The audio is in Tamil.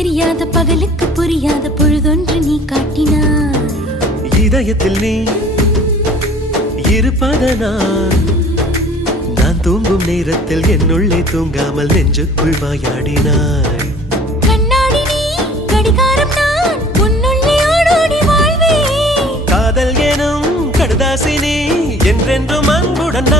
தெரியாத பகலுக்கு புரியாத பொழுதொன்று நீ காட்டினாய். இதயத்தில் நீ இருப்பதனால் நான் தூங்கும் நேரத்தில் என்னுள்ளே தூங்காமல் நெஞ்சுக்குள் வாயாடினாய். கண்ணாடி நீ கடிகாரம் நான் உன்னுள்ளே ஓடோடி வாழ்வே. காதல் எனும் கடுதாசி நீ என்றென்றும் அன்புடன் நான்